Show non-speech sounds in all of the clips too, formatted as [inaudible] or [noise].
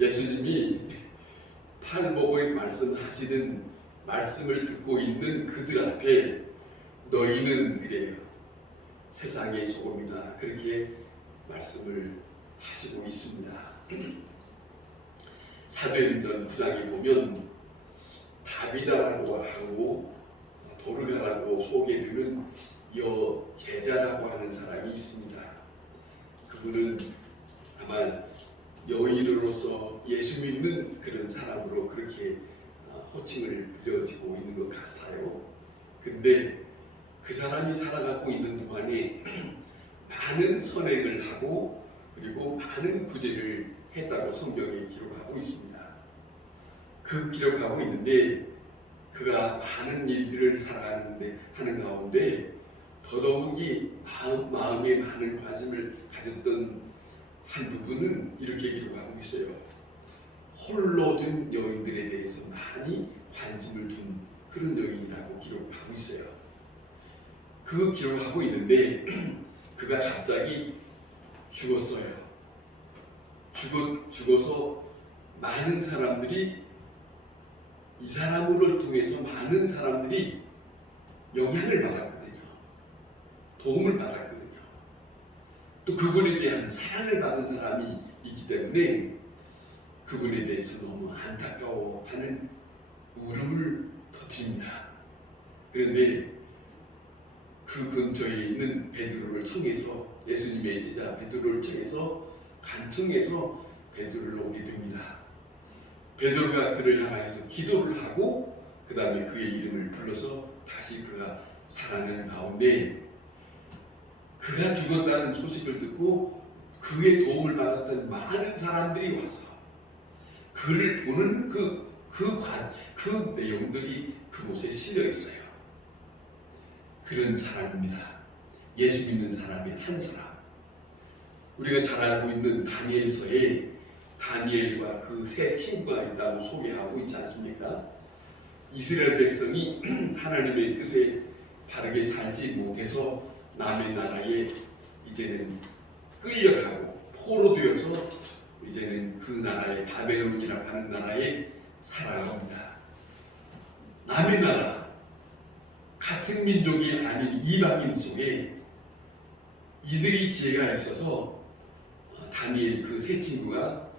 예수님이 팔복을 말씀하시는 말씀을 듣고 있는 그들 앞에 너희는 그래요. 세상의 소금이다. 그렇게 말씀을 하시고 있습니다. [clears throat] 사도행전 9장에 보면 다비다라고 하고 도르가라고 소개되는 여 제자라고 하는 사람이 있습니다. 그분은 아마 여인으로서 예수 믿는 그런 사람으로 그렇게 어, 호칭을 빌려지고 있는 것 같아요. 근데 그 사람이 살아가고 있는 동안에 [clears throat] 많은 선행을 하고 그리고 많은 구제를 했다고 성경에 기록하고 있습니다. 그 기록하고 있는데 그가 많은 일들을 살아가는데 하는 가운데 더더욱이 마음, 마음에 많은 관심을 가졌던 한 부분은 이렇게 기록하고 있어요. 홀로 둔 여인들에 대해서 많이 관심을 둔 그런 여인이라고 기록하고 있어요. 그 기록하고 있는데 [clears throat] 그가 갑자기 죽었어요. 죽어, 죽어서 많은 사람들이 이 사람을 통해서 많은 사람들이 영향을 받았거든요. 도움을 받았거든요. 또 그분에 대한 사랑을 받은 사람이 있기 때문에 그분에 대해서 너무 안타까워하는 울음을 터뜨립니다. 그런데 그 근처에 있는 베드로를 청해서 예수님의 제자 베드로를 청해서 간청해서 베드로를 오게 됩니다. 베드로가 그를 향하여서 기도를 하고 그 다음에 그의 이름을 불러서 다시 그가 살아나는 가운데 그가 죽었다는 소식을 듣고 그의 도움을 받았던 많은 사람들이 와서 그를 보는 그, 그, 관, 그 내용들이 그곳에 실려 있어요. 그런 사람입니다. 예수 믿는 사람의 한 사람. 우리가 잘 알고 있는 다니엘서에 다니엘과 그 세 친구가 있다고 소개하고 있지 않습니까? 이스라엘 백성이 [clears throat] 하나님의 뜻에 바르게 살지 못해서 남의 나라에 이제는 끌려가고 포로되어서 이제는 그 나라의 바벨론이라고 하는 나라에 살아갑니다. 남의 나라 같은 민족이 아닌 이방인 속에 이들이 지혜가 있어서 어, 다니엘 그 세 친구가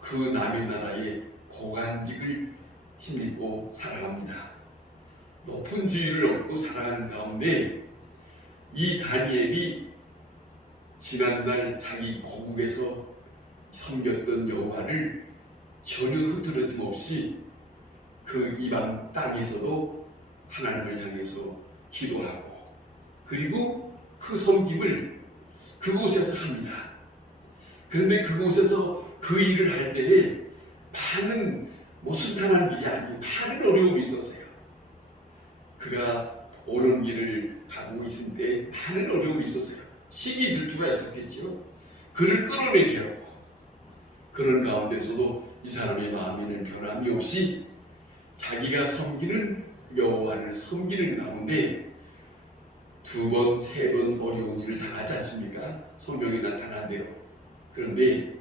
그 남의 나라의 고관직을 힘입고 살아갑니다. 높은 지위를 얻고 살아가는 가운데 이 다니엘이 지난날 자기 고국에서 섬겼던 여호와를 전혀 흐트러짐 없이 그 이방 땅에서도 하나님을 향해서 기도하고 그리고 그 섬김을 그곳에서 합니다. 그런데 그곳에서 그 일을 할 때에 많은 뭐 순탄한 일이 아니고 많은 어려움이 있었어요. 그가 옳은 길을 가고 있을 때 많은 어려움이 있었어요. 시기 질투가 있었겠죠. 그를 끌어내게 하고 그런 가운데서도 이 사람의 마음에는 변함이 없이 자기가 섬기는 여호와를 섬기는 가운데 두 번, 세 번 어려운 일을 당하지 않습니까? 성경에 나타난 대로. 그런데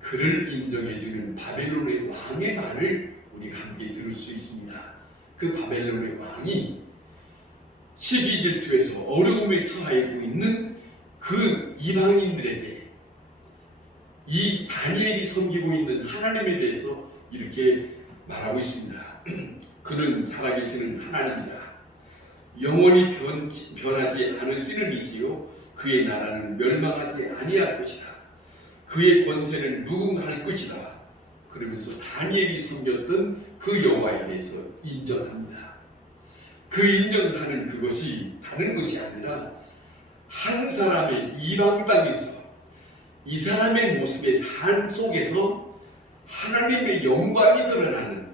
그를 인정해주는 바벨론의 왕의 말을 우리가 함께 들을 수 있습니다. 그 바벨론의 왕이 시기 질투에서 어려움에 처하고 있는 그 이방인들에게 이 다니엘이 섬기고 있는 하나님에 대해서 이렇게 말하고 있습니다. [clears throat] 그는 살아계시는 하나님이다. 영원히 변, 변하지 않으시는 이시요 그의 나라는 멸망하지 아니할 것이다. 그의 권세는 무궁할 것이다. 그러면서 다니엘이 섬겼던 그 여호와에 대해서 인정합니다. 그 인정하는 그것이 다른 것이 아니라 한 사람의 이방 땅에서 이 사람의 모습의 삶 속에서 하나님의 영광이 드러나는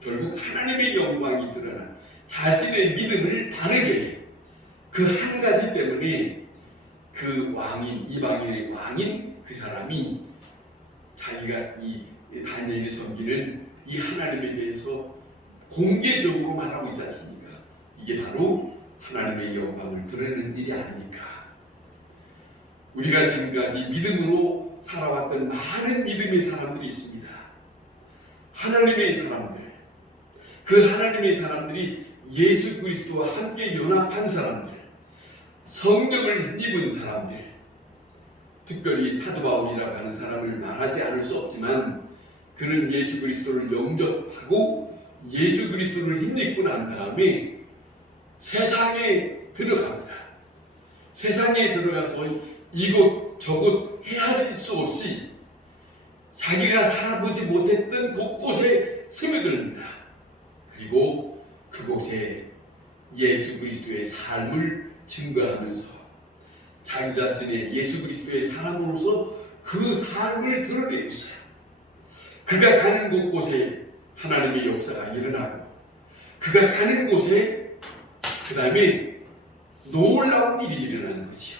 결국 하나님의 영광이 드러나는 자신의 믿음을 바르게 그 한 가지 때문에 그 왕인 이방인의 왕인 그 사람이 자기가 이 다니엘이 섬기는 이 하나님에 대해서 공개적으로 말하고 있지 않습니까? 이게 바로 하나님의 영광을 드러내는 일이 아닙니까? 우리가 지금까지 믿음으로 살아왔던 많은 믿음의 사람들이 있습니다. 하나님의 사람들. 그 하나님의 사람들이 예수 그리스도와 함께 연합한 사람들. 성령을 입은 사람들. 특별히 사도 바울이라고 하는 사람을 말하지 않을 수 없지만 그는 예수 그리스도를 영접하고 예수 그리스도를 힘입고 난 다음에 세상에 들어갑니다. 세상에 들어가서 이곳 저곳 헤아릴 수 없이 자기가 살아보지 못했던 곳곳에 스며듭니다. 그리고 그곳에 예수 그리스도의 삶을 증거하면서 자기 자신의 예수 그리스도의 사람으로서 그 삶을 드러내고 있어요. 그가 가는 곳곳에 하나님의 역사가 일어나고 그가 가는 곳에 그 다음에 놀라운 일이 일어나는 거지요.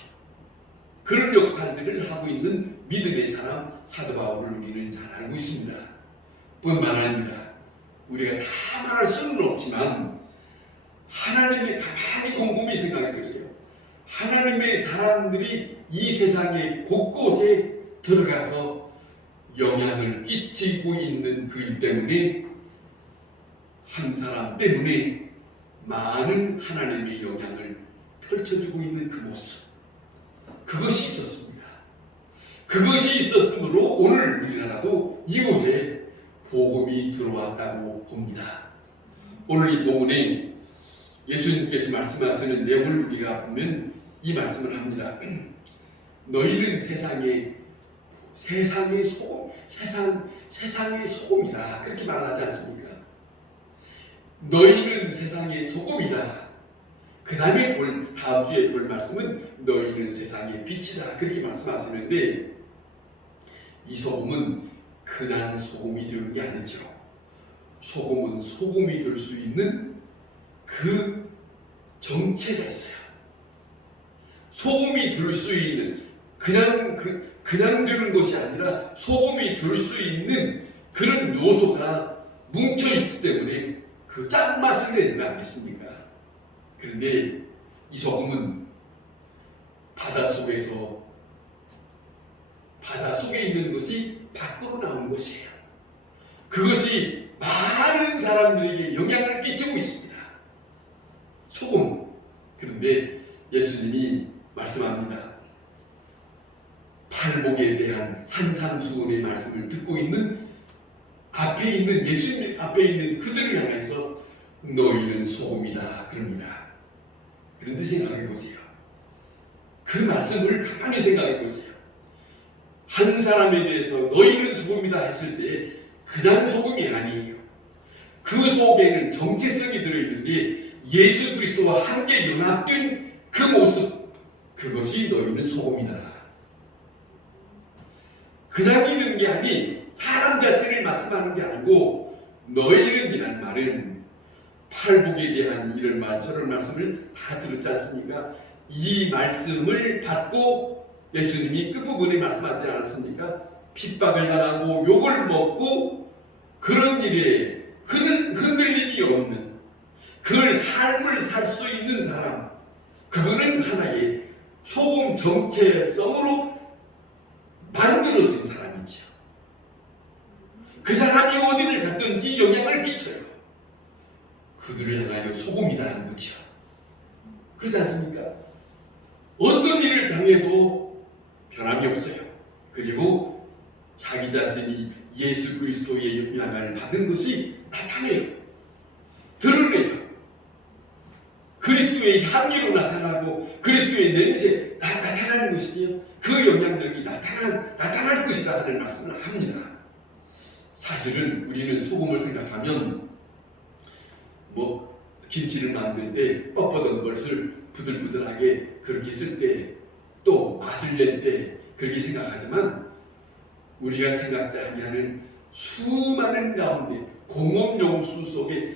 그런 역할들을 하고 있는 믿음의 사람 사도 바울을 우리는 잘 알고 있습니다. 뿐만 아니라 우리가 다 말할 수는 없지만 하나님의 가만히 곰곰이 생각해 보세요. 하나님의 사람들이 이 세상의 곳곳에 들어가서 영향을 끼치고 있는 그일 때문에 한 사람 때문에 많은 하나님의 영향을 펼쳐주고 있는 그 모습 그것이 있었습니다. 그것이 있었으므로 오늘 우리나라도 이곳에 복음이 들어왔다고 봅니다. 오늘 이 본문에 예수님께서 말씀하시는 내용을 우리가 보면 이 말씀을 합니다. [clears throat] 너희는 세상의 세상의 소금, 세상 세상의 소금이다 그렇게 말하지 않습니까? 너희는 세상의 소금이다. 그 다음에 볼 다음 주에 볼 말씀은 너희는 세상의 빛이다 그렇게 말씀하시는데 이 소금은 그냥 소금이 되는 게 아니죠. 소금은 소금이 될 수 있는 그 정체가 있어요. 소금이 될 수 있는 그냥 그 그냥 되는 것이 아니라 소금이 될수 있는 그런 요소가 뭉쳐 있기 때문에 그 짠맛을 내는 거 아니겠습니까? 그런데 이 소금은 바다 속에서 바다 속에 있는 것이 밖으로 나온 것이에요. 그것이 많은 사람들에게 영향을 끼치고 있습니다. 소금. 그런데 예수님이 말씀합니다. 팔복에 대한 산상수훈의 말씀을 듣고 있는 앞에 있는 예수님 앞에 있는 그들을 향해서 너희는 소금이다 그럽니다. 그런데 생각해 보세요. 그 말씀을 가만히 생각해 보세요. 한 사람에 대해서 너희는 소금이다 했을 때 그냥 소금이 아니에요. 그 속에는 정체성이 들어있는데 예수 그리스도와 함께 연합된 그 모습 그것이 너희는 소금이다. 그냥 있는 게 아니 사람 자체를 말씀하는 게 아니고 너희는 이란 말은 팔복에 대한 이런 말 저런 말씀을 다 들었지 않습니까? 이 말씀을 받고 예수님이 끝부분에 말씀하지 않았습니까? 핍박을 당하고 욕을 먹고 그런 일에 흔들, 흔들림이 없는 그걸 삶을 살 수 있는 사람 그거는 하나의 소금 정체성으로 만들어진 사람이죠. 그 사람이 어디를 갔든지 영향을 끼쳐요. 그들을 향하여 소금이다 하는 거죠. 그렇지 않습니까? 어떤 일을 당해도 변함이 없어요. 그리고 자기 자신이 예수 그리스도의 영향을 받은 것이 나타내요. 그리스도의 향기로 나타나고 그리스도의 냄새 나, 나타나는 것이지요. 그 영향력이 나타나, 나타날 것이다 하는 말씀을 합니다. 사실은 우리는 소금을 생각하면 뭐 김치를 만들 때 뻣뻣한 것을 부들부들하게 그렇게 쓸 때 또 맛을 낼 때 그렇게 생각하지만 우리가 생각지 아니하는 수많은 가운데 공업용수 속에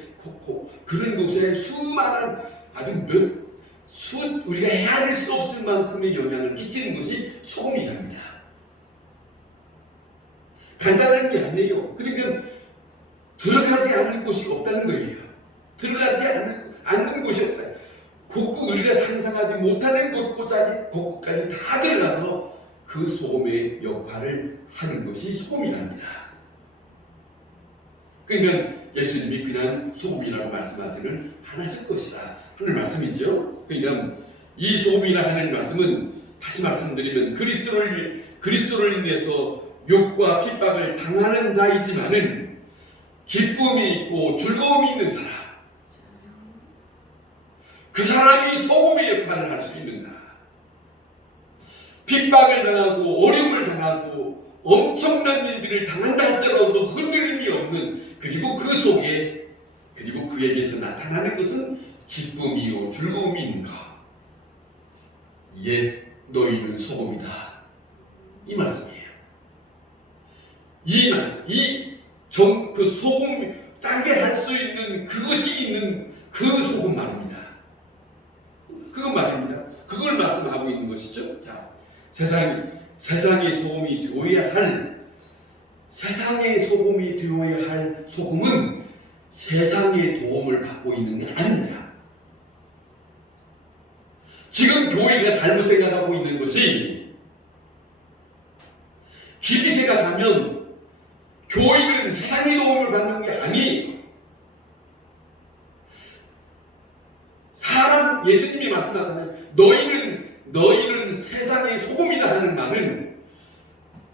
그런 곳에 수많은 아주 몇 수, 우리가 헤아릴 수 없을 만큼의 영향을 끼치는 것이 소금이랍니다. 간단한 게 아니에요. 그러니까 들어가지 않을 곳이 없다는 거예요. 들어가지 않을, 않는 곳이 없다. 곳곳 우리가 상상하지 못하는 곳곳까지, 곳곳까지 다 들어가서 그 소금의 역할을 하는 것이 소금이랍니다. 그러니까 예수님이 그냥 소금이라고 말씀하지는 않으실 것이다 하는 말씀이죠. 그러니까 이 소금이라 하는 말씀은 다시 말씀드리면 그리스도를 그리스도를 인해서 욕과 핍박을 당하는 자이지만은 기쁨이 있고 즐거움이 있는 사람. 그 사람이 소금의 역할을 할 수 있는 자. 핍박을 당하고 어려움을 당하고 엄청난 일들을 당한다 할지라도 흔들림이 없는 그리고 그 속에 그리고 그에게서 나타나는 것은 기쁨이요 있는 것. 옛 너희는 소금이다. 이 말씀이에요. 이 말씀, 이정 그 소금 따게 할 수 있는 그것이 있는 그 소금 말입니다. 그건 말입니다. 그걸 말씀하고 있는 것이죠. 자, 세상 세상의 소금이 되어야 할 세상의 소금이 되어야 할 소금은 세상의 도움을 받고 있는 게 아닙니다. 지금 교회가 잘못 생각하고 있는 것이 깊이 생각하면 교회는 세상의 도움을 받는 게 아니에요. 사람 예수님이 말씀하잖아요. 너희는 너희는 세상의 소금이다 하는 말은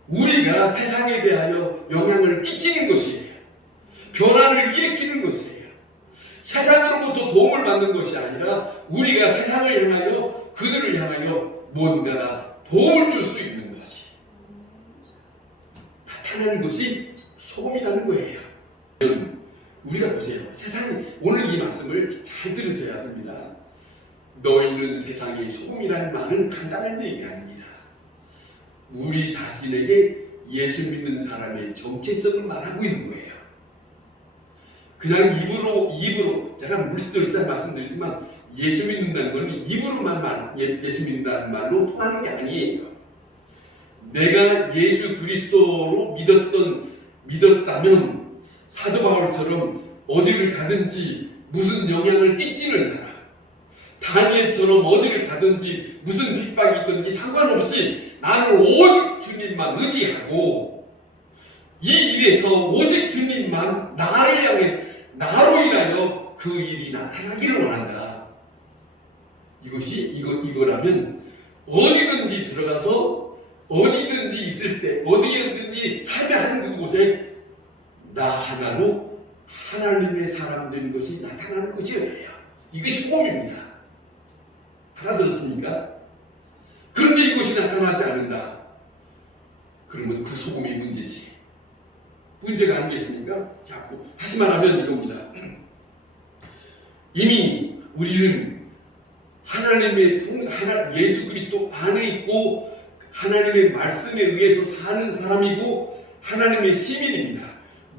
우리가 세상에 대하여 영향을 끼치는 것이에요. 변화를 일으키는 것이에요. 세상으로부터 도움을 받는 것이 아니라 우리가 세상을 향하여 그들을 향하여 뭔가 도움을 줄 수 있는 것이 나타나는 것이 소금이라는 거예요. 우리가 보세요. 세상이 오늘 이 말씀을 잘 들으셔야 합니다. 너희는 세상의 소금이라는 말은 간단한 얘기 아닙니다. 우리 자신에게 예수 믿는 사람의 정체성을 말하고 있는 거예요. 그냥 입으로 입으로 제가 물리들서 말씀드리지만 예수 믿는다는 건 입으로만 말 예, 예수 믿는다는 말로 통하는 게 아니에요. 내가 예수 그리스도로 믿었던 믿었다면 사도 바울처럼 어디를 가든지 무슨 영향을 끼치는 사람, 다니엘처럼 어디를 가든지 무슨 핍박이 있든지 상관없이 나는 오직 주님만 의지하고 이 일에서 오직 주님만 나를 향해 나로 인하여 그 일이 나타나기를 원한다. 이것이 이거 이거라면 어디든지 들어가서 어디든지 있을 때 어디든지 참여한 그곳에 나 하나로 하나님의 사람 된 것이 나타나는 것이에요. 이게 소금입니다. 알아들었습니까? 그런데 이것이 나타나지 않는다. 그러면 그 소금이 문제지. 문제가 아니겠습니까? 자, 다시 말하면 이겁니다. [clears throat] 이미 우리는 하나님의 통, 하나, 예수 그리스도 안에 있고 하나님의 말씀에 의해서 사는 사람이고 하나님의 시민입니다.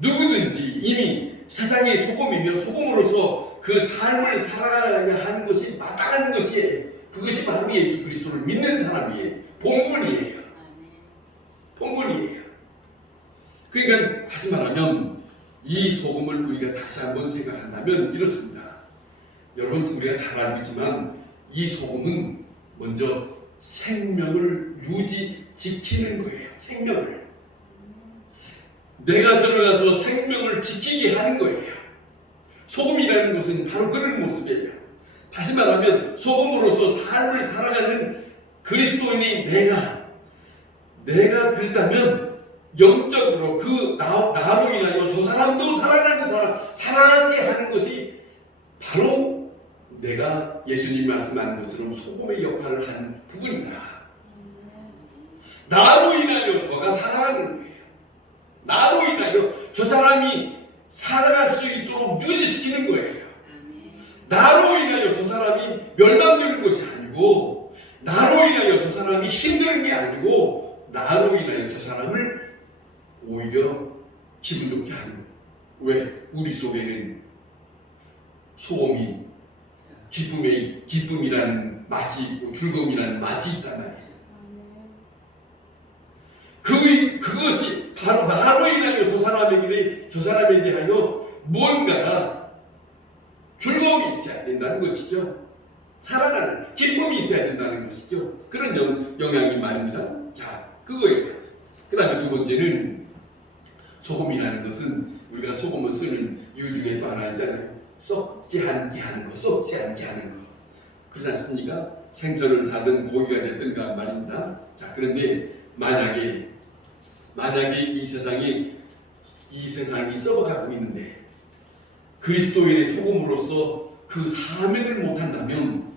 누구든지 이미 세상의 소금이며 소금으로서 그 삶을 살아가야 하는 것이 마땅한 것이에요. 그것이 바로 예수 그리스도를 믿는 사람이에요. 본분이에요. 본분이에요. 그러니까 다시 말하면 이 소금을 우리가 다시 한번 생각한다면 이렇습니다. 여러분 우리가 잘 알고 있지만 이 소금은 먼저 생명을 유지 지키는 거예요. 생명을. 내가 들어가서 생명을 지키게 하는 거예요. 소금이라는 것은 바로 그런 모습이에요. 다시 말하면 소금으로서 삶을 살아가는 그리스도인이 내가 내가 그랬다면 영적으로 그 나, 나로 인하여 저 사람도 살아가는 사람 살아가게 하는 것이 바로 내가 예수님 말씀하는 것처럼 소금의 역할을 하는 부분이다. 나로 인하여 저가 살아가는 거예요. 나로 인하여 저 사람이 살아갈 수 있도록 유지시키는 거예요. 나로 인하여 저 사람이 멸망되는 것이 아니고 나로 인하여 저 사람이 힘드는 게 아니고 나로 인하여 저 사람을 오히려 기분 좋게 하는 왜? 우리 속에는 소금이 기쁨의 기쁨이라는 맛이 있고 즐거움이라는 맛이 있단 말이에요. 그 그것이 바로 나로 인하여 저 사람에게 저 사람에 대하여 뭔가 즐거움이 있어야 된다는 것이죠. 살아가는 기쁨이 있어야 된다는 것이죠. 그런 영, 영향이 말입니다. 자, 그거예요. 그 다음에 두 번째는 소금이라는 것은 우리가 소금을 쓰는 이유 중에 또 하나 있잖아요. 썩지 않게 하는 거, 썩지 않게 하는 거. 그렇지 않습니까? 생선을 사든 고기가 됐든가 말입니다. 자, 그런데 만약에, 만약에 이 세상이, 이 세상이 썩어가고 있는데, 그리스도인의 소금으로서 그 사명을 못한다면,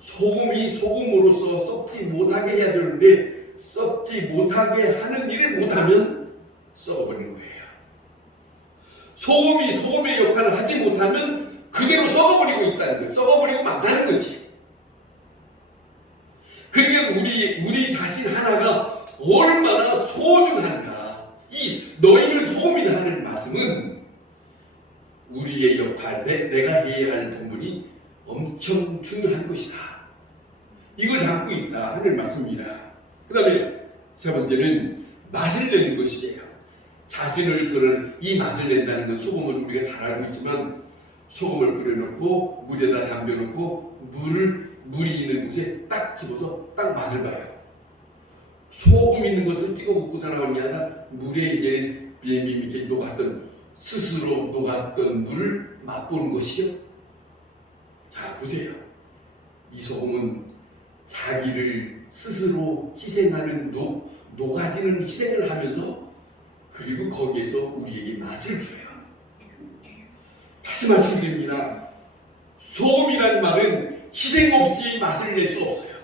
소금이 소금으로서 썩지 못하게 해야 되는데, 썩지 못하게 하는 일을 못하면 썩어버리는 거예요. 소금이 소금의 역할을 하지 못하면 그대로 썩어버리고 있다는 거예요. 썩어버리고 만다는 거지. 그러니까 우리 우리 자신 하나가 얼마나 소중한가. 이 너희는 소금이라 하는 말씀은 우리의 역할, 내, 내가 해야 할 부분이 엄청 중요한 것이다. 이걸 담고 있다 하는 말씀입니다. 그 다음에 세 번째는 맛을 내는 것이에요. 자신을 드러낸 이 맛을 낸다는 건 소금을 우리가 잘 알고 있지만 소금을 뿌려놓고 물에다 담겨놓고 물을 물이 있는 곳에 딱 집어서 딱 맛을 봐요. 소금 있는 것을 찍어 먹고 살아가는 게 아니라 물에 이제 비행기 이렇게 녹았던 스스로 녹았던 물을 맛보는 것이죠. 자 보세요. 이 소금은 자기를 스스로 희생하는 녹, 녹아지는 희생을 하면서 그리고 거기에서 우리에게 맛을 줘요. 다시 말씀드립니다. 소금이라는 말은 희생 없이 맛을 낼 수 없어요.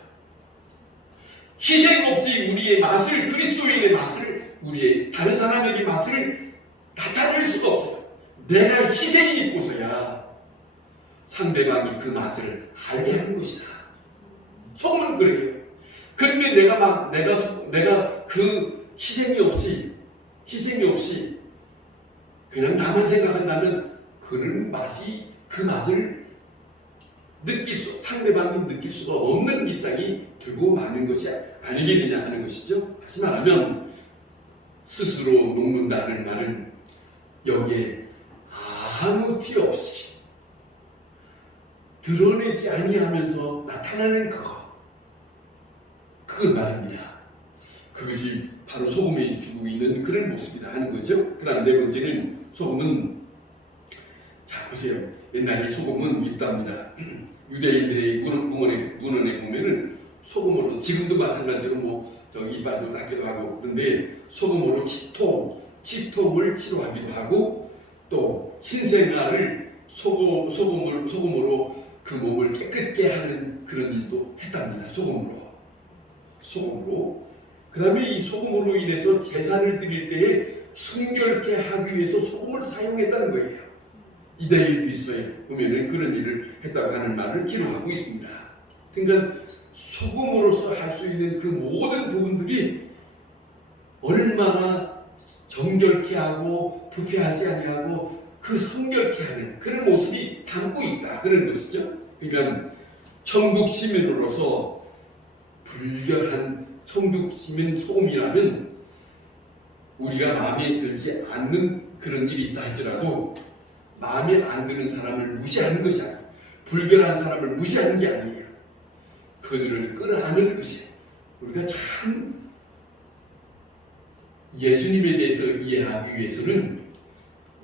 희생 없이 우리의 맛을 그리스도인의 맛을 우리의 다른 사람에게 맛을 나타낼 수가 없어요. 내가 희생이 있고서야 상대방이 그 맛을 알게 하는 것이다. 소금은 그래요. 그런데 내가 막 내가 소- 내가 그 희생이 없이 희생이 없이 그냥 나만 생각한다면 그런 맛이 그 맛을 느낄 수 상대방이 느낄 수가 없는 입장이 되고 마는 것이 아니겠느냐 하는 것이죠. 다시 말하면 스스로 녹는다는 말은 여기에 아무 티 없이 드러내지 아니하면서 나타나는 그거 그걸 말입니다. 그것이 바로 소금이 주고 있는 그런 모습이다 하는 거죠. 그 다음 네 번째는 소금은 자 보세요. 옛날에 소금은 있답니다. [clears throat] 유대인들의 문- 문헌에, 문헌에 보면은 소금으로 지금도 마찬가지로 뭐저 이빨도 닦기도 하고 그런데 소금으로 치통 치통을 치료하기도 하고 또 신생아를 소금 소금을 소금으로 그 몸을 깨끗게 하는 그런 일도 했답니다. 소금으로 소금으로 그 다음에 이 소금으로 인해서 제사를 드릴 때에 순결케 하기 위해서 소금을 사용했다는 거예요. 이다의 유서에 보면은 그런 일을 했다고 하는 말을 기록하고 있습니다. 그러니까 소금으로서 할 수 있는 그 모든 부분들이 얼마나 정결케 하고 부패하지 아니하고 그 성결케 하는 그런 모습이 담고 있다 그런 것이죠. 그러니까 천국 시민으로서 불결한 천국 시민 소금이라면 우리가 마음에 들지 않는 그런 일이 있다 할지라도 마음에 안 드는 사람을 무시하는 것이 아니에요. 불결한 사람을 무시하는 게 아니에요. 그들을 끌어안는 것이 우리가 참 예수님에 대해서 이해하기 위해서는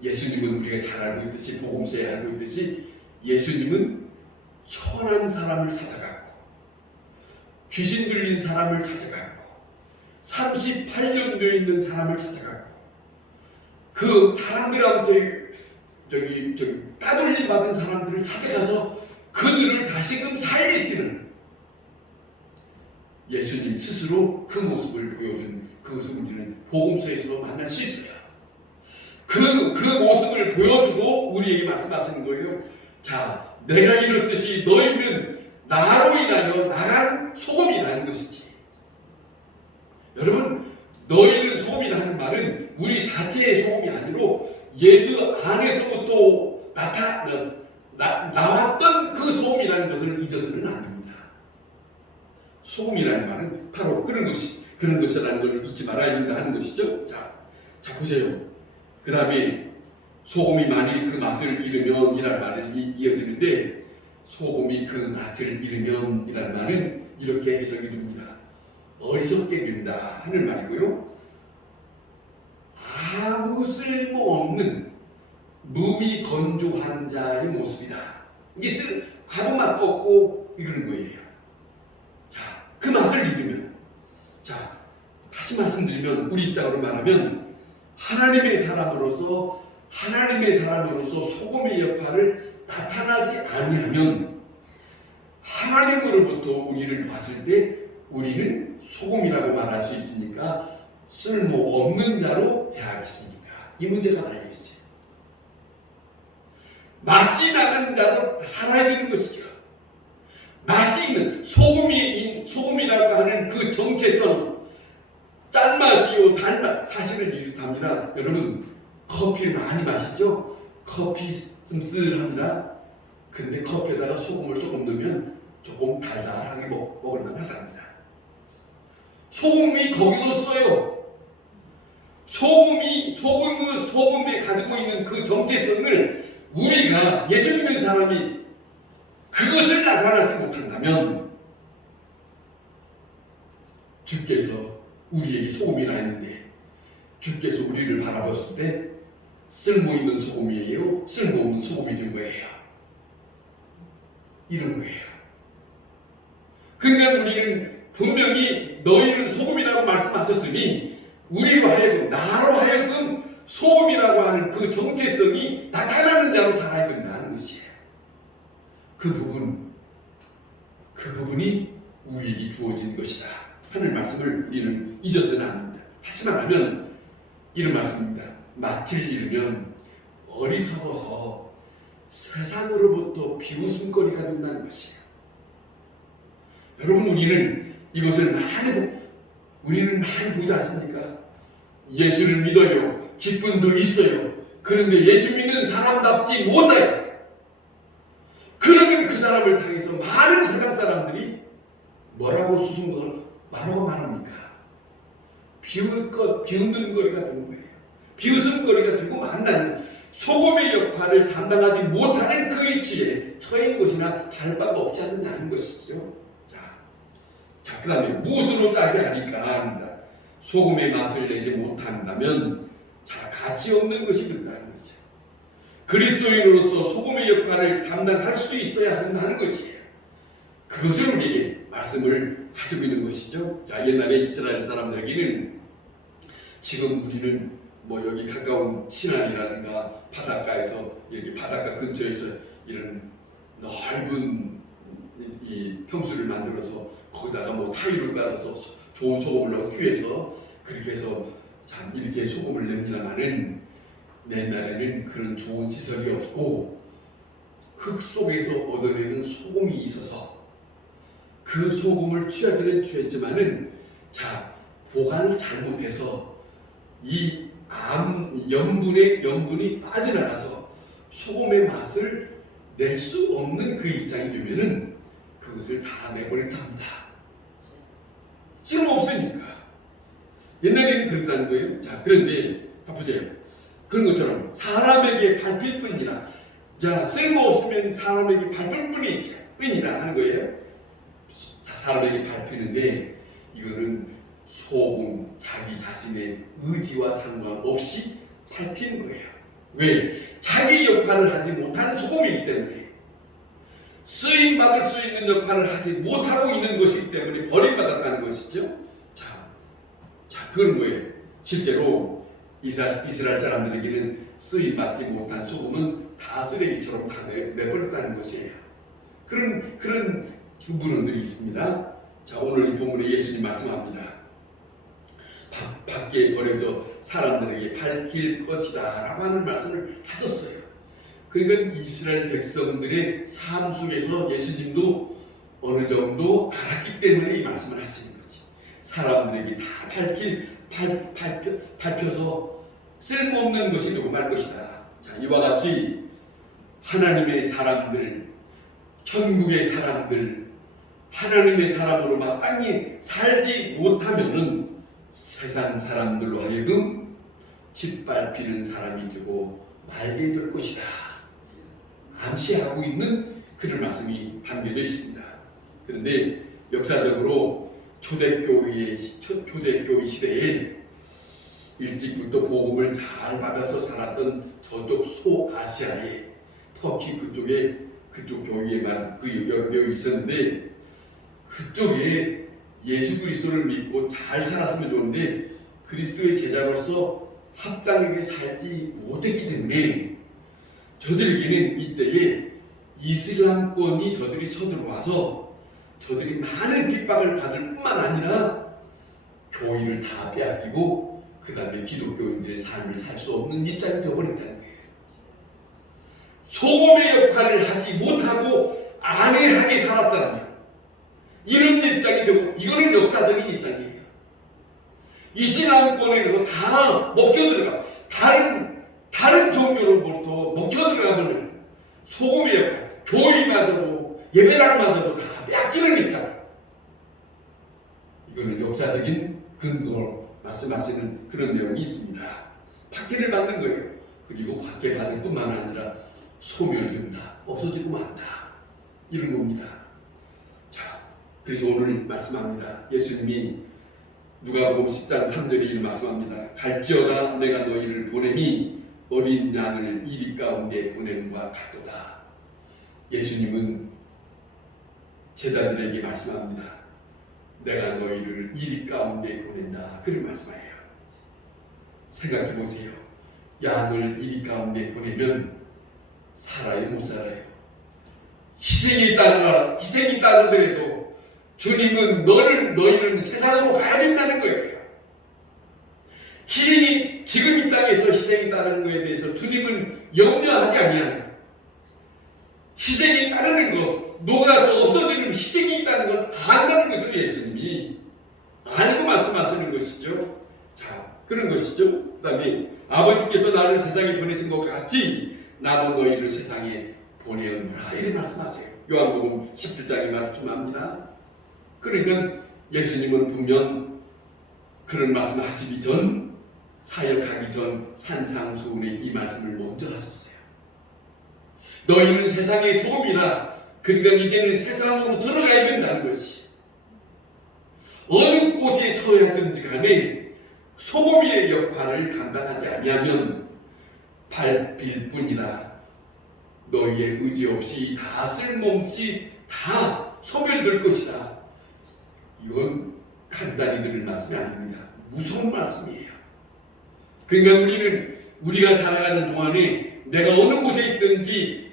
예수님은 우리가 잘 알고 있듯이 복음서에 알고 있듯이 예수님은 천한 사람을 찾아갔고 귀신 들린 사람을 찾아갔고 38년도에 있는 사람을 찾아갔고 그 사람들한테 저기 저기 따돌림 받은 사람들을 찾아가서 그들을 다시금 살리시는 예수님 스스로 그 모습을 보여준 그 모습을 우리는 복음서에서 만날 수 있어요. 그, 그 모습을 보여주고 우리에게 말씀하시는 거예요. 자, 내가 이렇듯이 너희는 나로 인하여 나간 소금이라는 것이지. 여러분, 너희는 소금이라 하는 말은 우리 자체의 소금이 아니로 예수 안에서부터 나타, 나, 나왔던 그 소금이라는 것을 잊어서는 안 됩니다. 소금이라는 말은 바로 그런 것이, 그런 것이라는 걸 잊지 말아야 된다 하는 것이죠. 자, 자, 보세요. 그 다음에 소금이 만일 그 맛을 잃으면 이란 이- 이어지는데 소금이 그 맛을 잃으면 이란 말은 이렇게 해석이 됩니다. 어리석게 된다 하는 말이고요. 아무 쓸모없는 무미 건조한 자의 모습이다. 이게 쓸 아무 맛도 없고 이러는 거예요. 자, 그 맛을 다시 말씀드리면 우리 입장으로 말하면 하나님의 사람으로서 하나님의 사람으로서 소금의 역할을 나타나지 아니하면 하나님으로부터 우리를 봤을 때 우리는 소금이라고 말할 수 있으니까 쓸모 없는 자로 대하겠습니까? 이 문제가 있어요. 맛이 나는 자로 살아있는 것이죠. 맛이 있는 소금이 소금이라고 하는 그 정체성 짠맛이요 단맛 이렇답니다. 여러분 커피를 많이 마시죠? 커피 씁쓸합니다. 근데 커피에다가 소금을 조금 넣으면 조금 달달하게 먹, 먹을만 하답니다. 소금이 거기도 써요. 소금이 소금은 소금에 가지고 있는 그 정체성을 우리가 예수 믿는 사람이 그것을 나타나지 못한다면 주께서 우리에게 소금이라 했는데 주께서 우리를 바라봤을 때 쓸모 있는 소금이에요, 쓸모 없는 소금이 된 거예요. 이런 거예요. 그러니까 우리는 분명히 너희는 소금이라고 말씀하셨으니 우리로 하여금 나로 하여금 소금이라고 하는 그 정체성이 나타나는 자로 살아야 된다는 것이에요. 그 부분, 그 부분이 우리에게 주어진 것이다 하는 말씀을 우리는 잊어서는 안 됩니다. 다시 말하면 이런 말씀입니다. 마티를 잃으면 어리석어서 세상으로부터 비웃음거리가 된다는 것이에요. 여러분 우리는 이것을 많이 보- 우리는 많이 보지 않습니까? 예수를 믿어요. 기쁨도 있어요. 그런데 예수 믿는 사람답지 못해요. 그러면 그 사람을 향해서 많은 세상 사람들이 뭐라고 수승을 말하고 말합니까? 비웃 것, 비웃는 거리가 되는 거예요. 비웃음거리가 되고 만나는 소금의 역할을 담당하지 못하는 그 위치에 처인 것이나 할 바가 없지 않느냐는 것이죠. 자, 자, 그 다음에 무엇으로 짜게 하니까 합니다. 소금의 맛을 내지 못한다면 자, 가치 없는 것이 된다는 거죠. 그리스도인으로서 소금의 역할을 담당할 수 있어야 한다는 것이에요. 그것을 우리에게 말씀을 하시고 있는 것이죠. 자, 옛날에 이스라엘 사람들에게는 지금 우리는 뭐 여기 가까운 신안이라든가 바닷가에서 이렇게 바닷가 근처에서 이런 넓은 이 평수를 만들어서 거기다가 뭐 타일을 깔아서 소- 좋은 소금을 넣기 위해서 그렇게 해서 참 이렇게 소금을 냅니다마는 옛날에는 그런 좋은 시설이 없고 흙 속에서 얻어내는 소금이 있어서 그 소금을 취하기는 취했지만은 자 보관을 잘못해서 이 암, 염분의 염분이 빠져나가서 소금의 맛을 낼 수 없는 그 입장이 되면은 그것을 다 내버렸답니다. 지금 없으니까. 옛날에는 그랬다는 거예요. 자, 그런데 다 보세요. 그런 것처럼 사람에게 밟힐 뿐이라. 자, 쓸모없으면 사람에게 밟힐 뿐이지. 뿐이라 하는 거예요. 자, 사람에게 밟히는데 이거는 소금, 자기 자신의 의지와 상관없이 밟힌 거예요. 왜? 자기 역할을 하지 못하는 소금이기 때문에 쓰임 받을 수 있는 역할을 하지 못하고 있는 것이기 때문에 버림받았다는 것이죠. 자, 자 그런 거예요. 실제로 이스라엘, 이스라엘 사람들에게는 쓰임 받지 못한 소금은 다 쓰레기처럼 다 내, 내버렸다는 것이에요. 그런 그런 부분들이 있습니다. 자 오늘 이 본문에 예수님 말씀합니다. 밖- 밖에 버려져 사람들에게 밝힐 것이다 라고 하는 말씀을 하셨어요. 그러니까 이스라엘 백성들의 삶 속에서 예수님도 어느 정도 알았기 때문에 이 말씀을 하시는 거지. 사람들에게 다 밝힐, 발, 발표, 밝혀서 쓸모없는 것이 말 것이다. 자, 이와 같이 하나님의 사람들, 천국의 사람들, 하나님의 사람으로 마땅히 살지 못하면은 세상 사람들로 하여금 짓밟히는 사람이 되고 말게 될 것이다. 암시하고 있는 그런 말씀이 담겨져 있습니다. 그런데 역사적으로 초대교회의 시- 초- 초대교회 시대에 일찍부터 복음을 잘 받아서 살았던 저쪽 소아시아의 터키 그쪽에 그쪽 교회에만 그 여러 교회 있었는데 그쪽에 예수 그리스도를 믿고 잘 살았으면 좋은데 그리스도의 제자로서 합당하게 살지 못했기 때문에 저들에게는 이때에 이슬람권이 저들이 쳐들어와서 저들이 많은 핍박을 받을 뿐만 아니라 교회를 다 빼앗기고 그 다음에 기독교인들의 삶을 살 수 없는 입장이 되어버렸다는 거예요. 소금의 역할을 하지 못하고 안일하게 살았다면 이런 입장이 되고 이거는 역사적인 입장이에요. 이슬람권에서 다 먹혀 들어가 다른 다른 종교로부터 먹혀 들어가면 소금의 역할, 교회마저도 예배당마저도 다 빼앗기는 입장. 이거는 역사적인 근거로 말씀하시는 그런 내용이 있습니다. 박해를 받는 거예요. 그리고 박해 받을 뿐만 아니라 소멸된다, 없어지고 만다 이런 겁니다. 자, 그래서 오늘 말씀합니다. 예수님이 누가복음 10장 3절에 이렇게 말씀합니다. 갈지어다 내가 너희를 보냄이 어린 양을 이리 가운데 보냄과 같도다. 예수님은 제자들에게 말씀합니다. 내가 너희를 이리 가운데 보낸다. 그런 말씀이에요. 생각해 보세요. 양을 이리 가운데 보내면 살아요, 못 살아요? 희생이 따르라, 희생이 따르더라도 주님은 너를, 너희는 세상으로 가야 된다는 거예요. 희생이, 지금 이 땅에서 희생이 따르는 것에 대해서 주님은 염려하지 아니하요. 희생이 따르는 것, 녹아서 없어지는 희생이 있다는 걸 안다는 거죠, 예수님이. 알고 말씀하시는 것이죠. 자, 그런 것이죠. 그 다음에 아버지께서 나를 세상에 보내신 것 같이 나도 너희를 세상에 보내었노라. 이렇게 말씀하세요. 요한복음 17장에 말씀합니다. 그러니까 예수님은 분명 그런 말씀 하시기 전, 사역하기 전 산상수훈에 이 말씀을 먼저 하셨어요. 너희는 세상의 소금이라 그러니까 이제는 세상으로 들어가야 된다는 것이 어느 곳에 처했든지 간에 소금의 역할을 감당하지 아니하면 밟힐 뿐이라 너희의 의지 없이 다 쓸모없이 다 소멸될 것이다. 이건 간단히 들을 말씀이 아닙니다. 무서운 말씀이에요. 그러니까 우리는 우리가 살아가는 동안에 내가 어느 곳에 있든지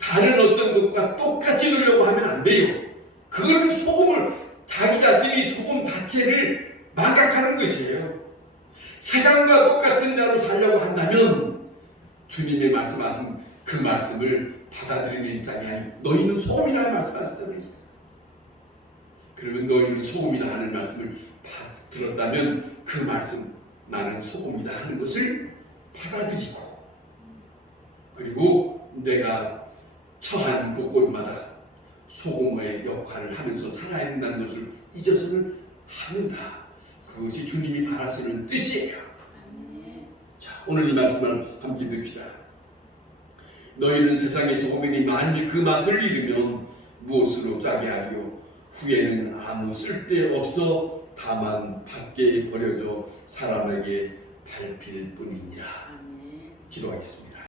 다른 어떤 것과 똑같이 되려고 하면 안 돼요. 그거는 소금을 자기 자신이 소금 자체를 망각하는 것이에요. 세상과 똑같은 자로 살려고 한다면 주님의 말씀하신 그 말씀을 받아들이는 입장이 아니고 너희는 소금이라는 말씀하셨잖아요. 그러면 너희는 소금이라 하는 말씀을 바- 들었다면 그 말씀 나는 소금이다 하는 것을 받아들이고 그리고 내가 처한 곳곳마다 소금의 역할을 하면서 살아야 된다는 것을 잊어서는 않는다. 그것이 주님이 바라시는 뜻이에요. 자, 오늘 이 말씀을 함께 듣시다. 너희는 세상의 소금이니 만일 그 맛을 잃으면 무엇으로 짜게 하리요? 후에는 아무 쓸데 없어 다만 밖에 버려져 사람에게 밟힐 뿐이니라. 기도하겠습니다.